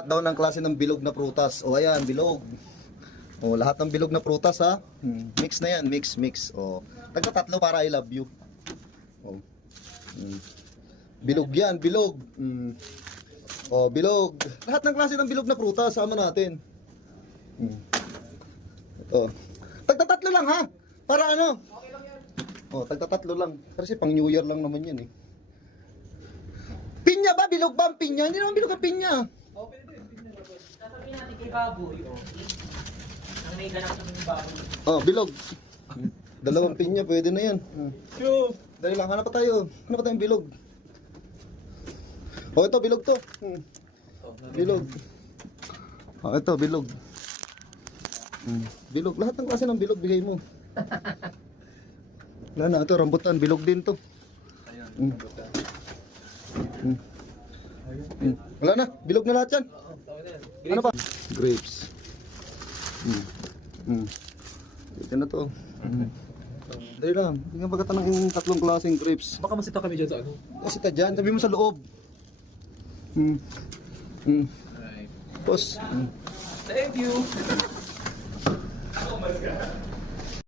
Lahat daw ng klase ng bilog na prutas. O ayan, bilog. O lahat ng bilog na prutas ha. Mix na yan, mix. O tagtatatlo para I love you. O. Bilog yan, bilog. O bilog. Lahat ng klase ng bilog na prutas sama natin. Ito. Tagtatatlo lang ha. Para ano? Okay lang yan. O tagtatatlo lang. Kasi pang New Year lang naman yan eh. Pinya ba? Bilog ba ang pinya? Hindi naman bilog ang pinya. Oh, pwede. Sasabihin natin kay baboy, ang may ganap ng baboy. Oh, bilog. Dalawang pinya, pwede na yan. Yo! Dali lang, hanap pa tayo. Hanap pa tayong bilog. Oh, ito, bilog to. Bilog. Oh, ito, bilog. Bilog. Lahat ng klase ng bilog, bigay mo. Wala na, ito, rambutan. Bilog din to. Ayan. Wala na, bilog na lahat yan. Ano pa? Grapes. Ito na to. Dali lang, hindi nga pagkatanang yung tatlong klaseng grapes. Baka masita kami dyan sa ano? Kasi ka dyan, sabi mo sa loob. Alright. Tapos, Thank you! Oh my God.